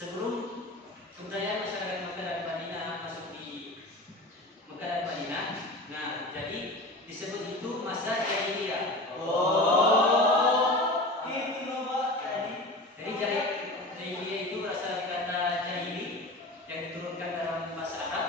sebelum kebudayaan masyarakat Mekah dan Madinah masuk di Mekah dan Madinah. Nah, jadi disebut itu masa jahiliyah. Gitu loh Pak. Jadi jahiliyah itu berasal dari kata jahili yang diturunkan dalam bahasa Arab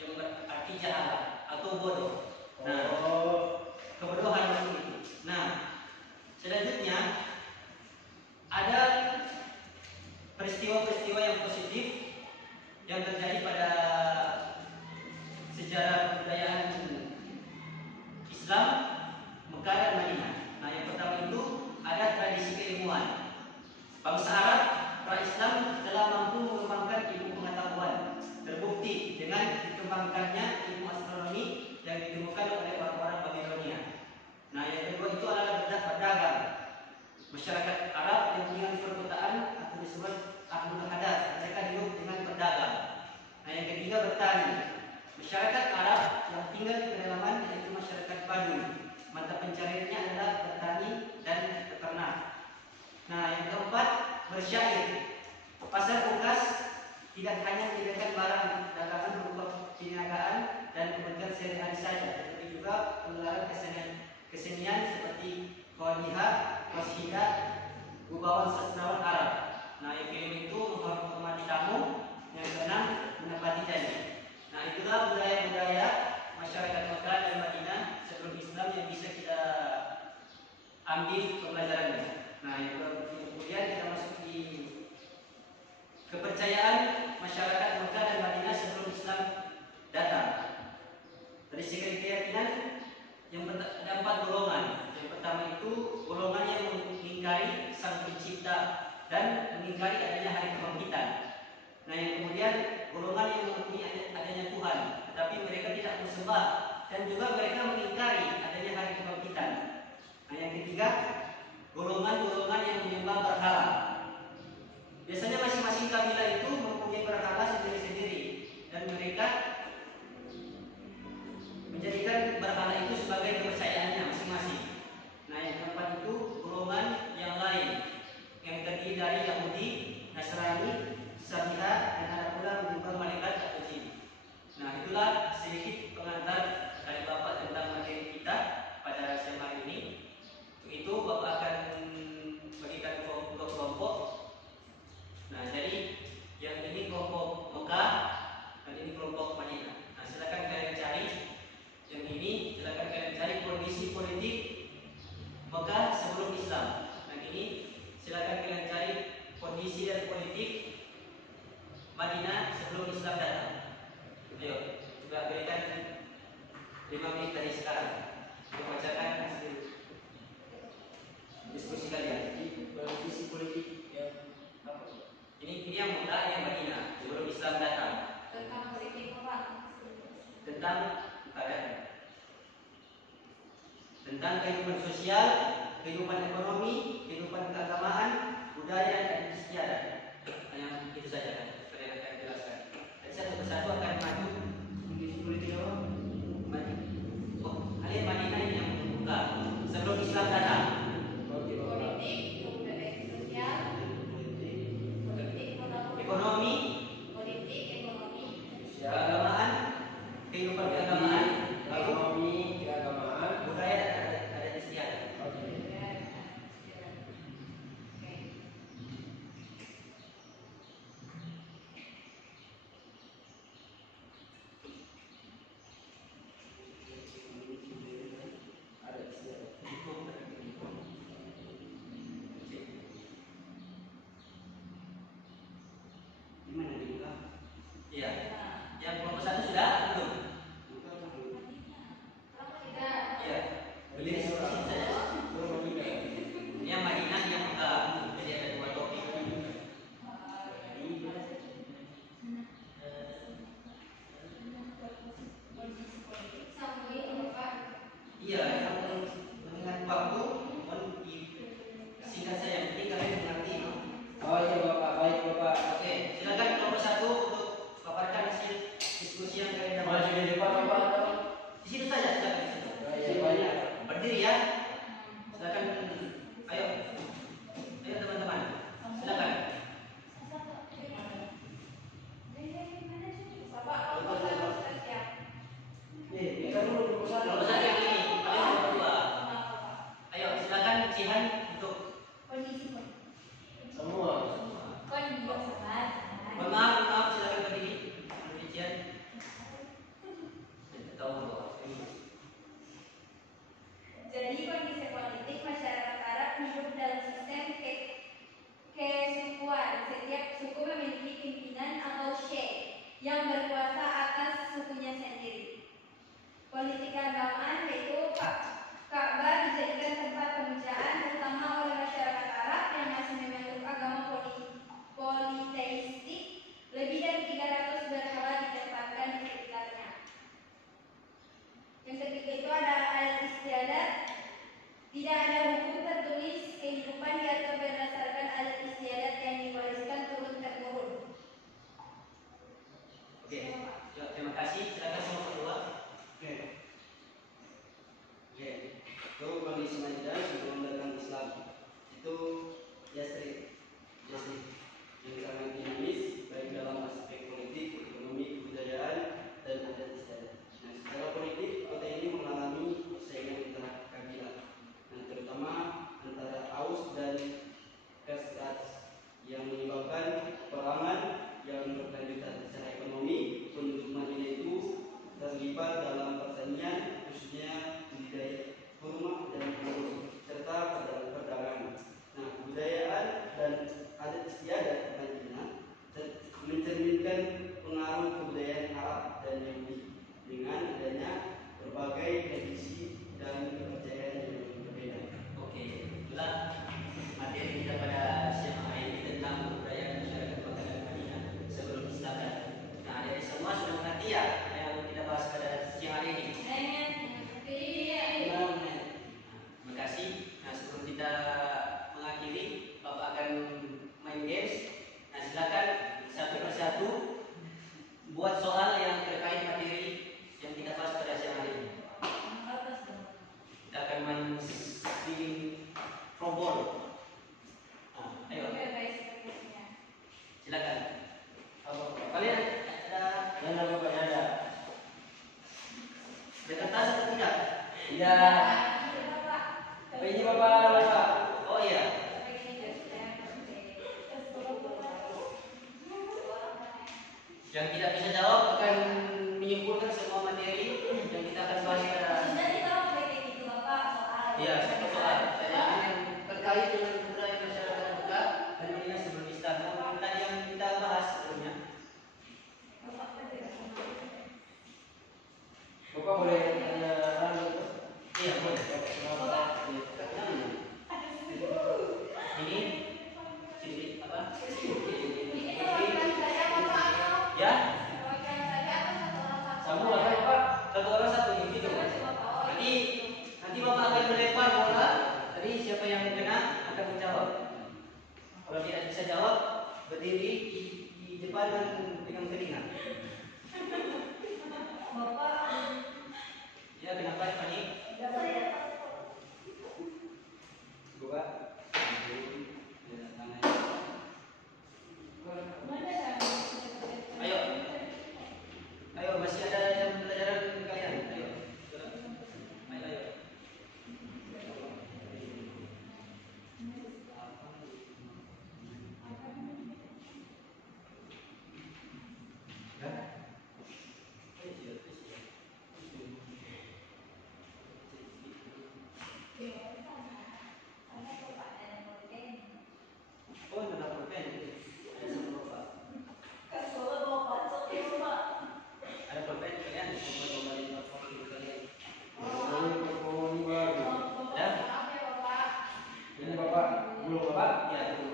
yang berarti jahala atau bodoh. Nah, kebodohan itu. Nah, selanjutnya ada peristiwa-peristiwa yang positif yang terjadi pada sejarah kebudayaan Islam Mekah dan Madinah. Nah, yang pertama itu ada tradisi keilmuan. Bangsa Arab pra-Islam telah mampu mengembangkan ilmu pengetahuan. Terbukti dengan dikembangkannya ilmu astronomi yang ditemukan oleh orang-orang Babilonia. Nah, yang kedua itu adalah berdagang. Masyarakat Arab yang tinggal di perkotaan atau disebut Ahlul Hadath, mereka hidup dengan berdagang. Nah, yang ketiga bertani. Masyarakat Arab yang tinggal di pedalaman yaitu masyarakat Baduy. Mata pencariannya adalah bertani dan beternak. Nah, yang keempat bersyair. Pasar bukas tidak hanya menyediakan barang dagangan berupa perniagaan dan kebutuhan sehari-hari saja, tetapi juga penggelaran kesenian seperti Qadhiyah, Qasidah, Gubawan sastrawan Arab. Nah, yang kelima itu menghormati tamu, yang keenam menepati janji. Nah, itulah budaya-budaya masyarakat Mekah dan Madinah sebelum Islam yang bisa kita ambil pembelajarannya. Nah, yang kemudian kita masuk di kepercayaan masyarakat Mekah dan Madinah sebelum Islam datang. Dari segi keyakinan yang ada 4 golongan. Yang pertama itu golongan yang mengingkari Sang Pencipta dan mengingkari adanya hari kebangkitan. Nah, yang kemudian golongan yang mengakui adanya Tuhan, tetapi mereka tidak menyembah dan juga mereka mengingkari adanya hari kebangkitan. Nah, yang ketiga golongan-golongan yang menyembah berhala. Biasanya masing-masing kabilah itu mempunyai berhala sendiri-sendiri dan mereka menjadikan berhala itu sebagai kepercayaannya masing-masing. Nah, yang keempat itu golongan yang lain yang terdiri dari Yahudi, Nasrani, Sabiha, dan ada pula menyembah malaikat atau jin. Nah, itulah sedikit pengantar dari Bapak tentang materi kita pada siang hari ini. Itu Bapak akan bagikan kelompok-kelompok. Nah, jadi yang ini kelompok Mekah dan ini kelompok Madinah. Nah, silakan kalian cari. Yang ini silakan kalian cari kondisi politik Mekah sebelum Islam. Dan ini silakan kalian cari kondisi dan politik Madinah sebelum Islam datang. Ayo, coba berikan 5 menit dari sekarang untuk bacakan hasil diskusi kalian. Kondisi politik yang apa? Ini yang Mekah, yang Madinah sebelum Islam datang. Tentang politik apa? Tentang tentang kehidupan sosial, kehidupan ekonomi, kehidupan keagamaan, budaya dan istiadat. Yang itu saja kan, saya akan jelaskan. Dan satu persatu akan maju kondisi politik apa? Oh, kalian Madinah ini yang membuka sebelum Islam datang. Politik, budaya sosial, politik Ekonomi, politik, ekonomi, keagamaan, kehidupan keagamaan, lalu Ekonomi, keagamaan, budaya dan adat istiadat. Gimana dibuka? Iya. Yang kelompok 1 sudah belum? Iya. Beli diskusi saja. Yang Madinah, yang Mekah. Jadi ada 2 topik. Iya, yang mengingat waktu mohon singkat saya, yang penting kalian mengerti. oh iya Bapak, baik Bapak. Oke, silakan kelompok 1 untuk paparkan pengaruh kebudayaan Arab dan Yahudi dengan adanya berbagai tradisi dan kepercayaan yang berbeda. Oke, itulah materi kita pada siang hari ini tentang kebudayaan masyarakat Mekah dan Madinah sebelum Islam. Nah, dari semua sudah mengerti ya yang kita bahas pada siang hari ini. Terima kasih. Nah, sebelum kita mengakhiri, Bapak akan main games. Nah, silakan satu persatu buat soal yang terkait materi yang kita bahas pada siang hari ini. Kita akan main spinning throwball. Nah, ayo, silakan. Kalian ada Bapaknya ada. kertas atau tidak? Iya. Ini Bapak. Oh iya. Yang tidak bisa jawab akan menyimpulkan semua materi yang kita akan bahas pada. Iya, satu soal. Saya yang terkait dengan kebudayaan masyarakat Mekah dan Madinah sebelum Islam. Nah, tadi yang kita bahas sebelumnya. Bapak boleh tanya Rano? Iya, boleh. Ini sini apa? Ya, Semua kan Pak? satu orang satu individu. Nanti Bapak akan melempar bola. Tadi siapa yang kena akan menjawab. Kalau tidak bisa jawab, berdiri di depan dan pegang telinga. Ya, kenapa Fani? Bapak. Ayo. Ayo, masih ada jam pelajaran kalian. Ayo. Ayo. Oh, ada pulpen. Ada sama Bapak. Ada pulpen kalian? Kalian. Ya? Ini Bapak. Belum Bapak? Ya, itu.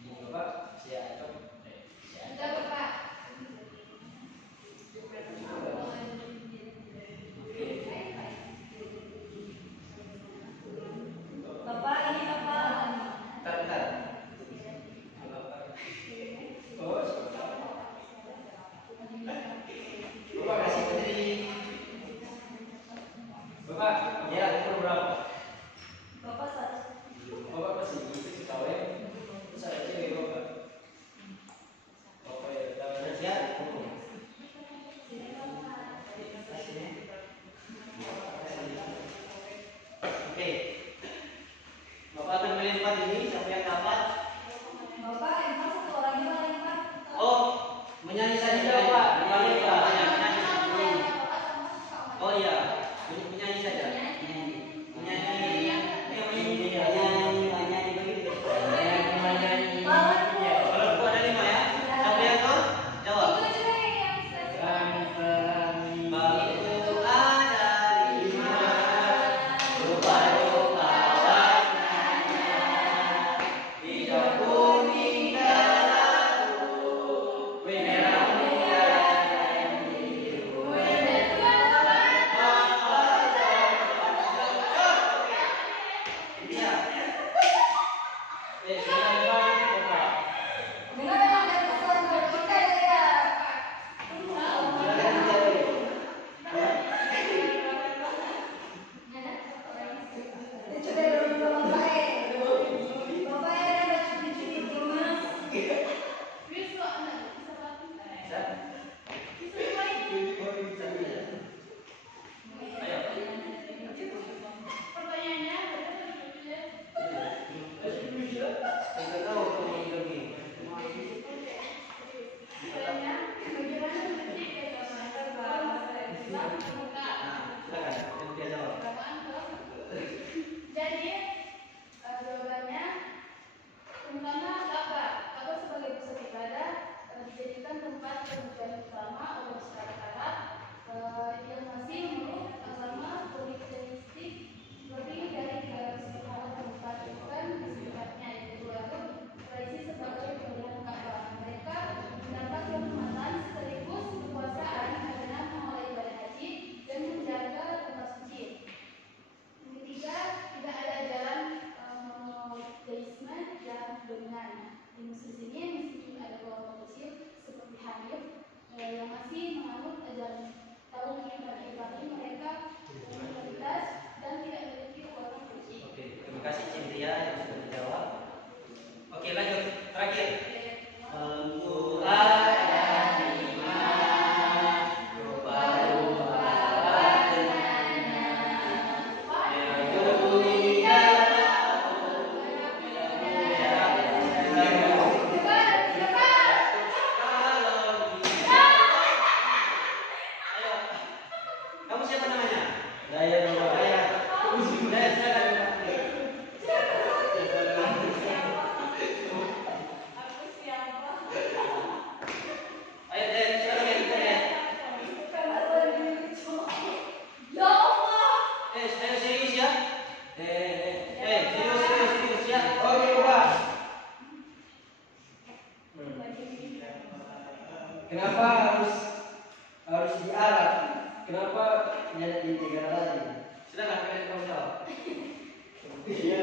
Ini Bapak. Saya atau Bentar. Oh, Bapak kasih materi. Bapak. Ya, umur berapa? Bapak masih setahu ya? Saya cewek Bapak. Bapak ya, Sudah siap? Oke. Bapak akan melempar ini siapa yang dapat? Oh, menyanyi saja Bapak. Menyanyi Pak. Oh iya, menyanyi saja. Menyanyi. Ayo menyanyi begitu. Kalau buku ada 5 ya. Siapa yang tahu? Jawab. Bangku ada 5, rupa-rupa warnanya, hijau, kuning, dan abu, merah, muda, dan biru. Iya. Ayo. dengan di Mesir sini masih ada kelompok kecil seperti Hanif yang masih menganut ajaran Tauhid dan Ibrahim. Mereka minoritas dan tidak memiliki kekuatan politik. Oke, terima kasih Cynthia yang sudah menjawab. Oke, lanjut. Terakhir. Tentu ada iman, rupa-rupa warnanya, yang berbeda. Kamu siapa namanya? Daya Bapak. Daya. Daya, silakan. Aku siapa? Ayo, Daya, silakan ya, kita ya. Ya Allah. Ayo serius ya. Serius ya. Oke, Pak. Kenapa harus di Arab? Kenapa tidak di negara lain? Silakan kalian kamu jawab. Iya.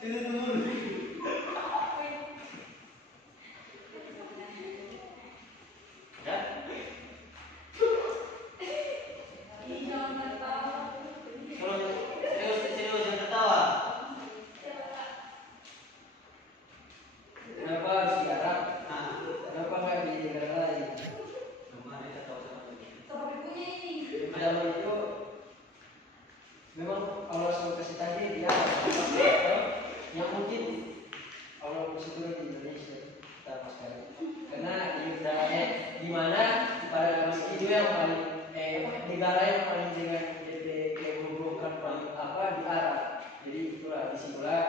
Dulu. Ya. Jangan tahu. Serius jangan tertawa. Kenapa harus di Arab? Nah, Kenapa nggak di negara lain? mari kita tahu sama Sama ibunya ini. Pertama itu memang Allah sudah kasih takdir di Arab. Yang mungkin Allah masih turun di Indonesia pertama sekali. Karena di mana pada zaman itu yang paling negara yang paling dengan keburukan paling apa di Arab. Jadi itulah disitulah